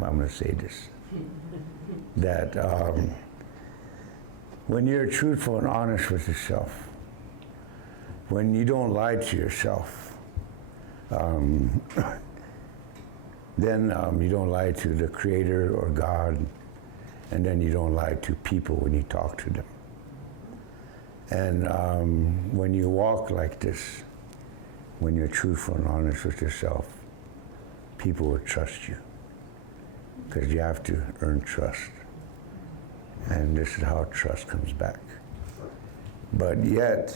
time I'm going to say this, that when you're truthful and honest with yourself, when you don't lie to yourself, then you don't lie to the Creator or God, and then you don't lie to people when you talk to them. And when you walk like this, when you're truthful and honest with yourself, people will trust you, because you have to earn trust. And this is how trust comes back. But yet,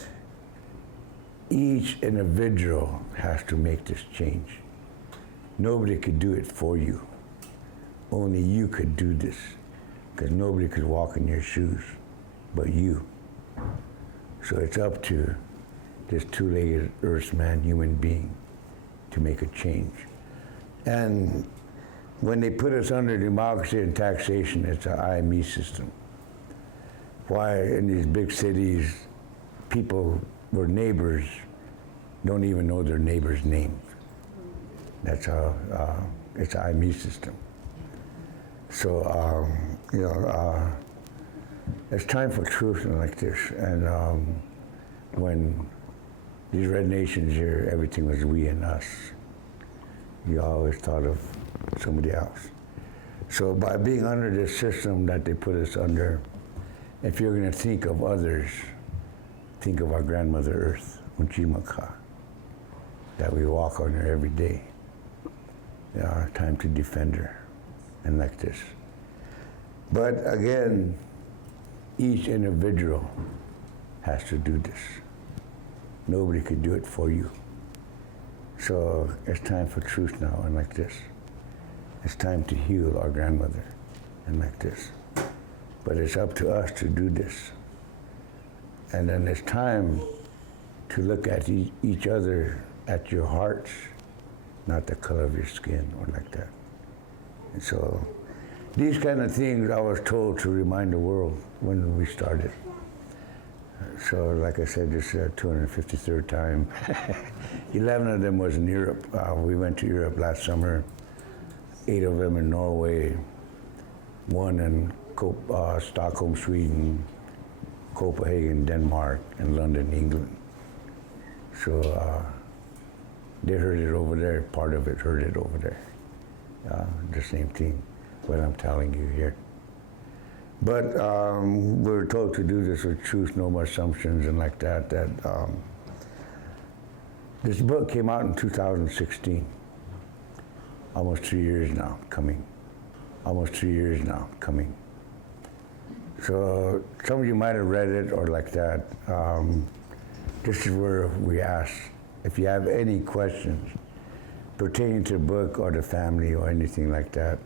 each individual has to make this change. Nobody could do it for you. Only you could do this, because nobody could walk in your shoes but you. So it's up to this two-legged earthman, human being, to make a change. And when they put us under democracy and taxation, it's an I-me system. Why in these big cities, people were neighbors, don't even know their neighbor's name. That's how, it's an I-me system. So, it's time for truth like this. And when these red nations here, everything was we and us. You always thought of somebody else. So by being under this system that they put us under, if you're going to think of others, think of our grandmother Earth, Unchimaka, that we walk on her every day. Time to defend her, and like this. But again, each individual has to do this. Nobody could do it for you. So it's time for truth now, and like this. It's time to heal our grandmother, and like this. But it's up to us to do this. And then it's time to look at each other, at your hearts, not the color of your skin, or like that. And so these kind of things I was told to remind the world when we started. So like I said, this is our 253rd time. 11 of them was in Europe. We went to Europe last summer. 8 of them in Norway, 1 in Stockholm, Sweden, Copenhagen, Denmark, and London, England. So they heard it over there, part of it heard it over there. The same thing, what I'm telling you here. But we were told to do this with truth, no more assumptions, and like that. This book came out in 2016. Almost 3 years now coming. Almost 3 years now coming. So some of you might have read it or like that. This is where we ask, if you have any questions pertaining to the book or the family or anything like that,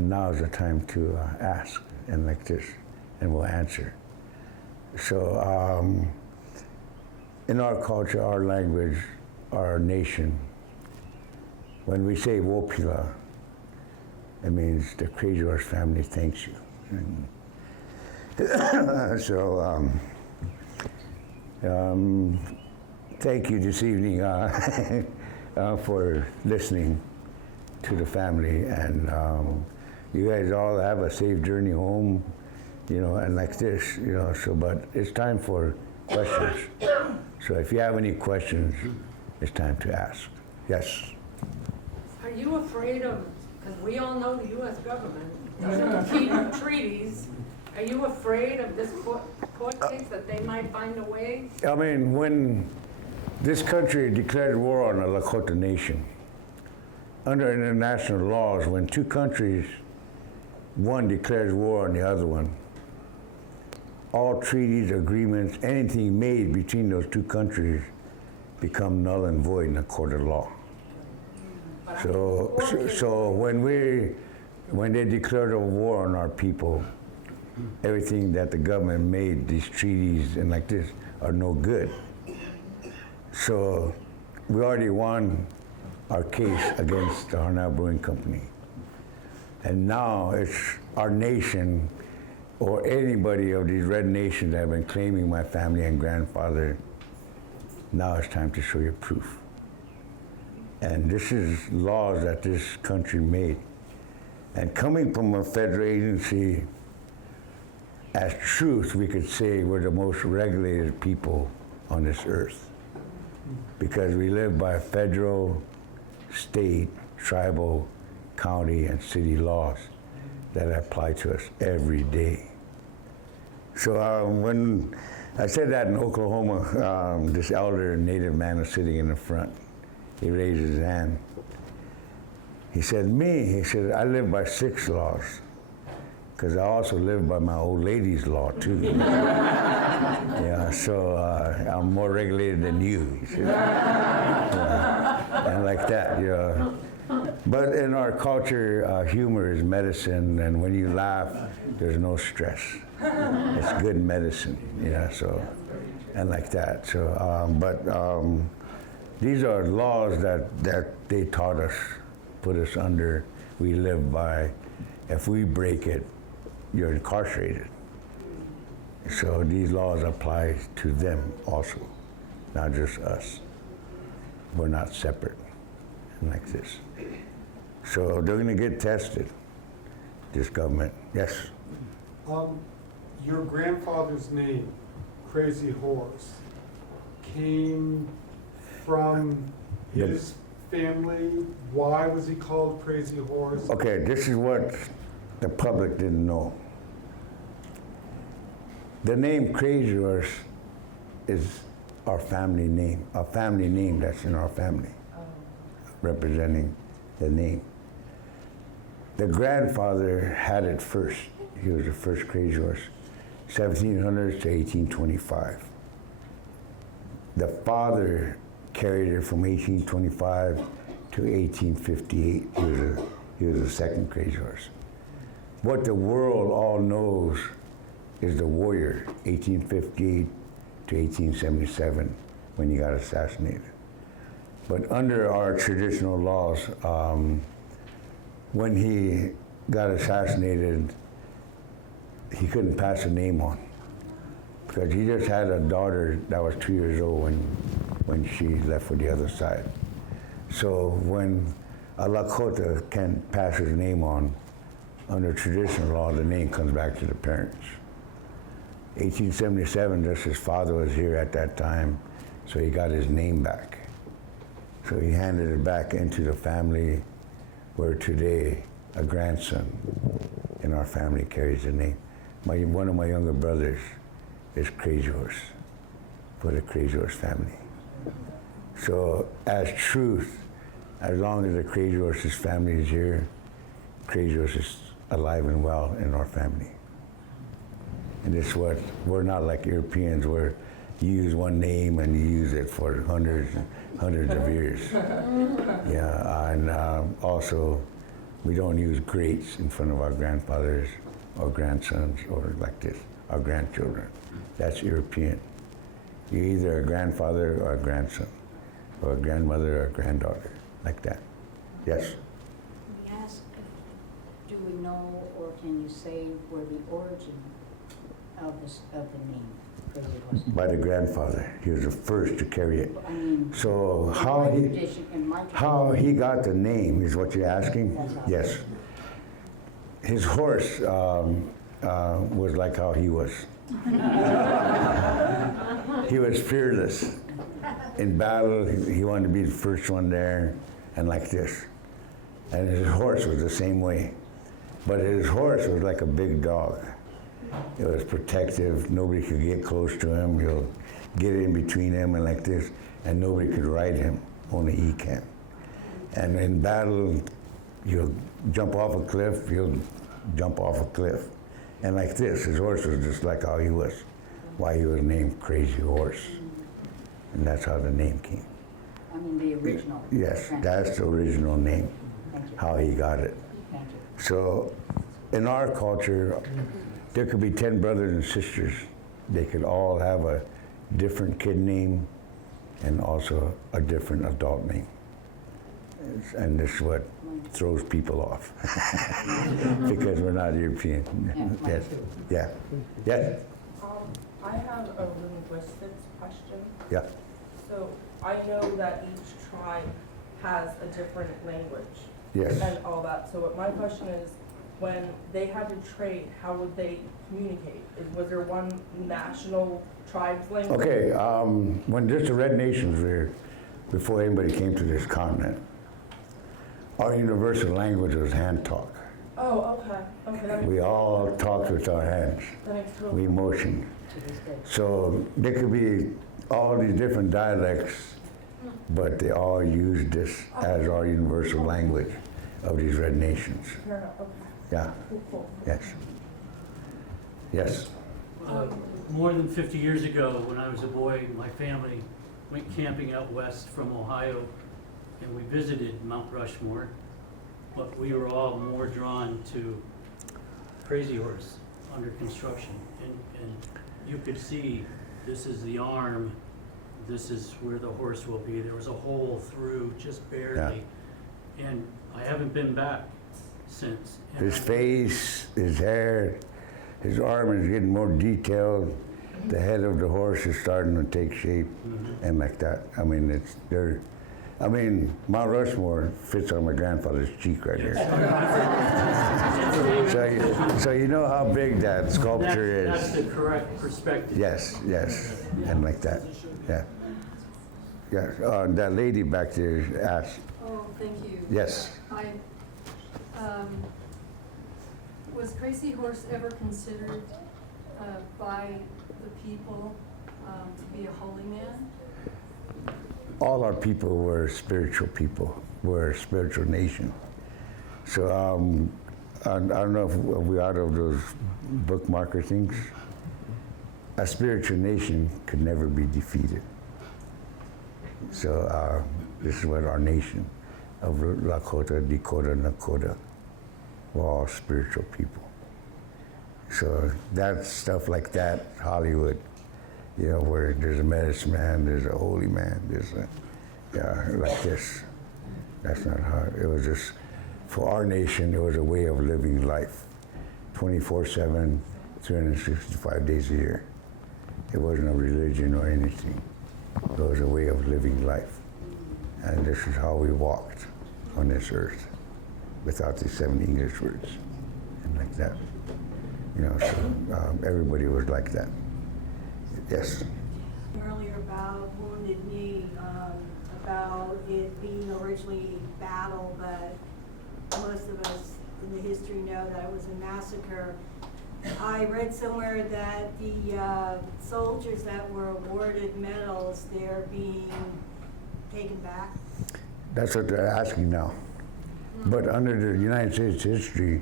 now is the time to ask, and like this, and we'll answer. So in our culture, our language, our nation, when we say Wopila, it means the Crazy Horse family thanks you. So thank you this evening for listening to the family, and you guys all have a safe journey home, and like this, so, but it's time for questions. So if you have any questions, it's time to ask. Yes? Are you afraid of, because we all know the U.S. government doesn't keep treaties, are you afraid of this court case, that they might find a way? I mean, when this country declared war on the Lakota Nation, under international laws, when two countries, one declares war on the other one, all treaties, agreements, anything made between those two countries become null and void in a court of law. So when they declared a war on our people, everything that the government made, these treaties and like this, are no good. So we already won our case against the Harnell Brewing Company. And now it's our nation, or anybody of these red nations that have been claiming my family and grandfather, now it's time to show your proof. And this is laws that this country made. And coming from a federal agency, as truth, we could say we're the most regulated people on this earth because we live by federal, state, tribal, county, and city laws that apply to us every day. So when I said that in Oklahoma, this elder Native man was sitting in the front. He raised his hand. He said, he said, I live by 6 laws, because I also live by my old lady's law, too. Yeah, so I'm more regulated than you, he said. Yeah, and like that, yeah. But in our culture, humor is medicine, and when you laugh, there's no stress. It's good medicine, yeah, so, and like that. So, these are laws that they taught us, put us under, we live by. If we break it, you're incarcerated. So these laws apply to them also, not just us. We're not separate like this. So they're gonna get tested, this government. Yes? Your grandfather's name, Crazy Horse, came from his family. Why was he called Crazy Horse? Okay, this is what the public didn't know. The name Crazy Horse is our family name, a family name that's in our family, representing the name. The grandfather had it first. He was the first Crazy Horse, 1700s to 1825. The father carried it from 1825 to 1858. He was the second Crazy Horse. What the world all knows is the warrior, 1858 to 1877, when he got assassinated. But under our traditional laws, when he got assassinated, he couldn't pass a name on because he just had a daughter that was 2 years old when she left for the other side. So when a Lakota can't pass his name on, under traditional law, the name comes back to the parents. 1877, just his father was here at that time, so he got his name back. So he handed it back into the family, where today a grandson in our family carries the name. One of my younger brothers is Crazy Horse for the Crazy Horse family. So as truth, as long as the Crazy Horse's family is here, Crazy Horse is alive and well in our family. And this is what, we're not like Europeans where you use one name and you use it for hundreds of years. Yeah, and also we don't use greats in front of our grandfathers or grandsons or like this, our grandchildren. That's European. You're either a grandfather or a grandson, or a grandmother or a granddaughter, like that. Yes? We ask, do we know or can you say where the origin of the name Crazy Horse? By the grandfather. He was the first to carry it. I mean, So how he got the name is what you're asking? Yes. His horse was like how he was. He was fearless. In battle, he wanted to be the first one there, and like this. And his horse was the same way. But his horse was like a big dog. It was protective. Nobody could get close to him. He'll get in between him and like this, and nobody could ride him. Only he can. And in battle, you'll jump off a cliff, he'll jump off a cliff. And like this, his horse was just like how he was. Why he was named Crazy Horse. And that's how the name came. I mean, the original. Yes, that's the original name, Thank you. how he got it. Thank you. So in our culture, there could be 10 brothers and sisters. They could all have a different kid name and also a different adult name. And this is what throws people off because we're not European. Yes, yeah, yes, I have a linguistics question. yeah. So I know that each tribe has a different language Yes. and all that. So what my question is, when they had to trade, how would they communicate? Was there one national tribes language? Okay, when just the Red Nations were, before anybody came to this continent, our universal language was hand talk. Oh, okay. Okay, that makes, We all talked with our hands. that makes total We motioned. To this day. So there could be all these different dialects, but they all use this as our universal language of these Red Nations. fair enough. Okay. Yeah, Cool, cool. yes. Yes, More than 50 years ago, when I was a boy, my family went camping out west from Ohio, and we visited Mount Rushmore, but we were all more drawn to Crazy Horse under construction. And you could see, this is the arm, this is where the horse will be. There was a hole through just barely. And I haven't been back since. And his face, his hair, his arm is getting more detailed. The head of the horse is starting to take shape and like that. I mean, it's there. I mean, Mount Rushmore fits on my grandfather's cheek right here. So you know how big that sculpture That's is. the correct perspective. Yes, yes, and like that. Yeah. Yeah, that lady back there asked, Oh, thank you. yes. Was Crazy Horse ever considered by the people to be a holy man? All our people were spiritual people. We're a spiritual nation. So I don't know if we're out of those bookmarker things. A spiritual nation could never be defeated. So this is what our nation of Lakota, Dakota, Nakota, we're all spiritual people. So that stuff like that, Hollywood, you know, where there's a medicine man, there's a holy man, there's a, yeah, like this. That's not how, it was just, for our nation, it was a way of living life, 24/7, 365 days a year. It wasn't a religion or anything. It was a way of living life. And this is how we walked on this earth, without the 7 English words, and like that. You know, so everybody was like that. Yes. Earlier about Wounded Knee, about it being originally a battle, but most of us in the history know that it was a massacre. I read somewhere that the soldiers that were awarded medals, they're being taken back. That's what they're asking now. But under the United States history,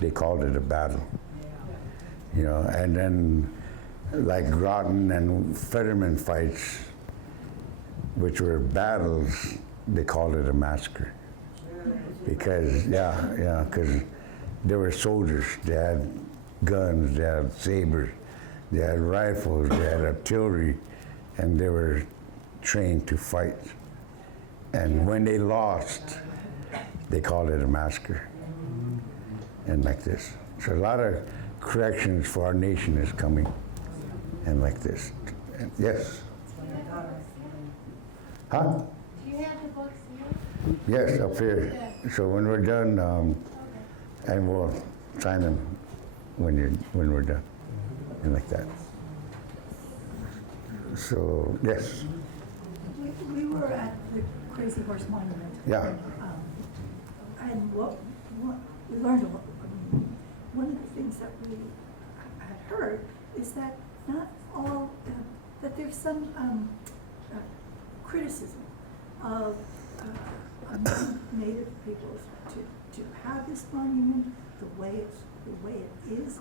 they called it a battle. You know, and then like Groton and Fetterman fights, which were battles, they called it a massacre. Because, because they were soldiers. They had guns, they had sabers, they had rifles, they had artillery, and they were trained to fight. And when they lost, they called it a massacre. And like this. So a lot of corrections for our nation is coming. And like this. And yes. Huh? Do you have the books here? Yes, up here. So when we're done, and we'll sign them when we're done. And like that. So, yes. We were at the Crazy Horse Monument. Yeah. And what we learned, one of the things that we had heard is that not all, that there's some criticism of Native peoples to have this monument the way it is.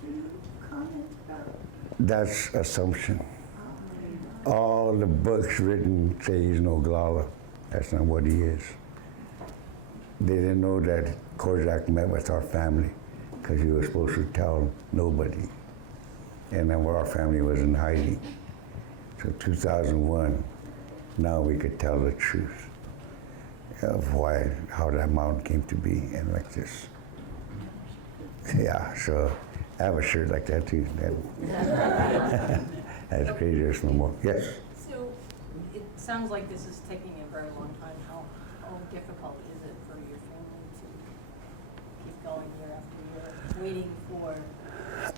Can you comment about it? That's assumption. All the books written say he's no Oglala. That's not what he is. They didn't know that Kozak met with our family because he was supposed to tell nobody. And then where our family was in hiding. So 2001, now we could tell the truth of how that mountain came to be and like this. Yeah, so I have a shirt like that too. That's Crazy Horse Memorial. Yes? So it sounds like this is taking a very long time. How difficult is it for your family to keep going year after year, waiting for?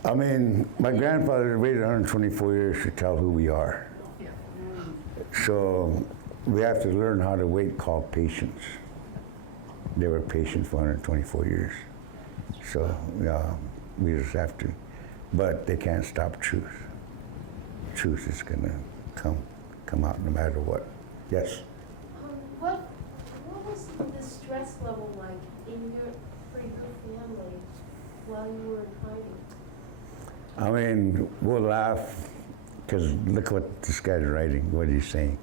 I mean, my grandfather waited 124 years to tell who we are. So we have to learn how to wait, called patience. They were patient for 124 years. So we just have to. But they can't stop truth. Truth is gonna come out no matter what. Yes? What was the stress level like for your family while you were in hiding? I mean, we'll laugh, because look what this guy's writing, what he's saying,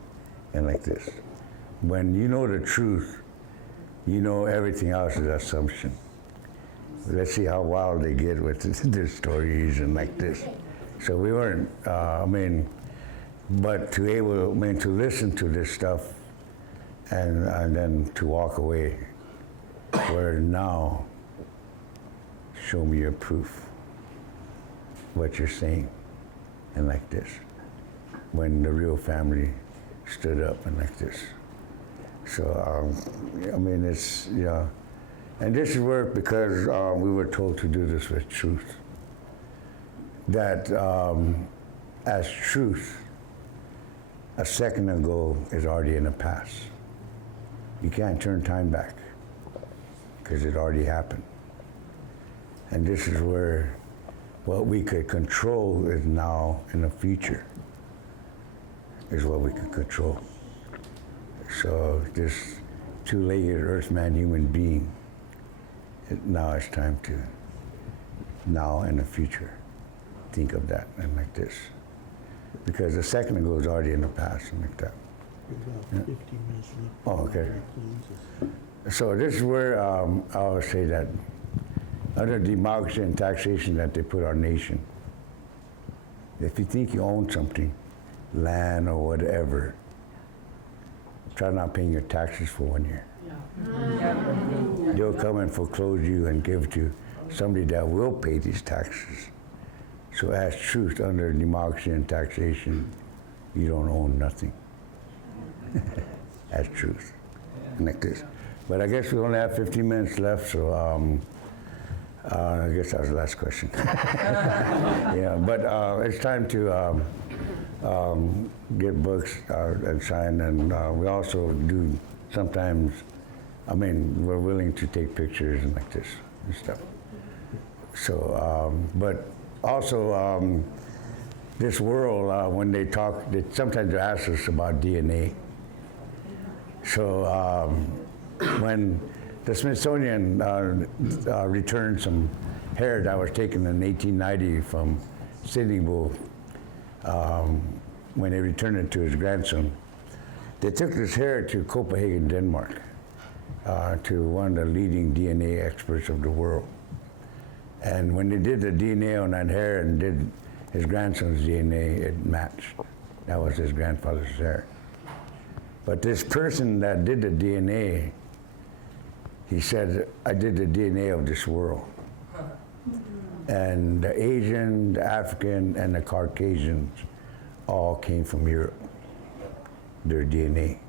and like this. When you know the truth, you know everything else is assumption. Let's see how wild they get with their stories and like this. So we weren't, but to listen to this stuff and then to walk away, where now, show me your proof, what you're saying, and like this. When the real family stood up and like this. So, it's, and this is where, because we were told to do this with truth, that as truth, a second ago is already in the past. You can't turn time back, because it already happened. And this is where what we could control is now in the future, is what we can control. So this two-legged earthman human being, now it's time to, now and the future, think of that and like this. Because a second ago is already in the past and like that. We got 15 minutes left. Oh, okay. So this is where I always say that under democracy and taxation that they put our nation, if you think you own something, land or whatever, try not paying your taxes for 1 year. They'll come and foreclose you and give it to somebody that will pay these taxes. So as truth under democracy and taxation, you don't own nothing. As truth, like this. But I guess we only have 15 minutes left, so I guess that was the last question. Yeah, but it's time to get books and sign, and we also do sometimes, we're willing to take pictures and like this and stuff. So, but also this world, when they talk, sometimes they ask us about DNA. So when the Smithsonian returned some hair that was taken in 1890 from Sitting Bull, when they returned it to his grandson, they took this hair to Copenhagen, Denmark, to one of the leading DNA experts of the world. And when they did the DNA on that hair and did his grandson's DNA, it matched. That was his grandfather's hair. But this person that did the DNA, he said, I did the DNA of this world. And the Asian, the African, and the Caucasians all came from Europe, their DNA.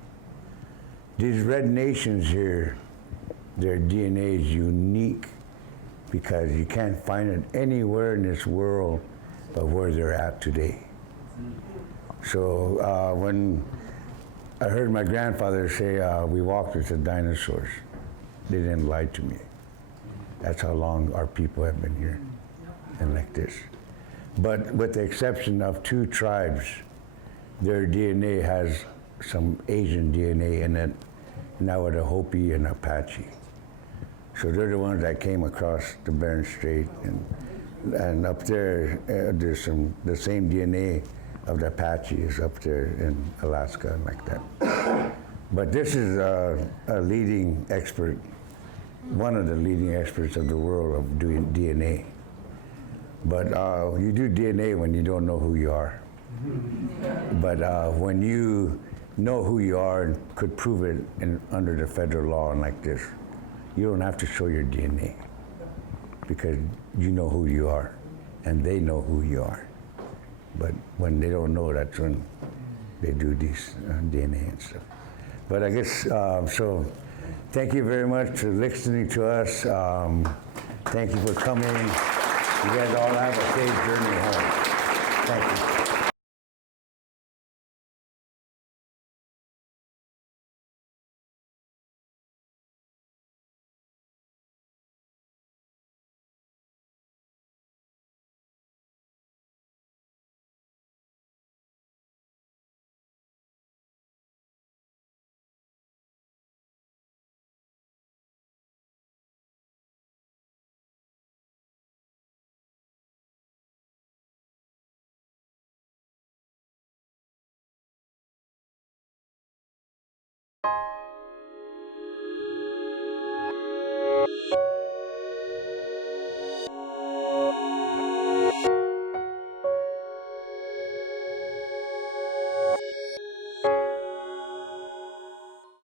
These red nations here, their DNA is unique because you can't find it anywhere in this world but where they're at today. So when I heard my grandfather say we walked with the dinosaurs, they didn't lie to me. That's how long our people have been here, and like this. But with the exception of 2 tribes, their DNA has some Asian DNA in it, and that were the Hopi and Apache. So they're the ones that came across the Bering Strait, and up there, there's the same DNA of the Apache is up there in Alaska and like that. But this is a leading expert, one of the leading experts of the world of doing DNA. But you do DNA when you don't know who you are. But when you know who you are and could prove it under the federal law and like this, you don't have to show your DNA because you know who you are and they know who you are. But when they don't know, that's when they do these DNA and stuff. But I guess, so thank you very much for listening to us. Thank you for coming. You guys all have a safe journey home. Thank you.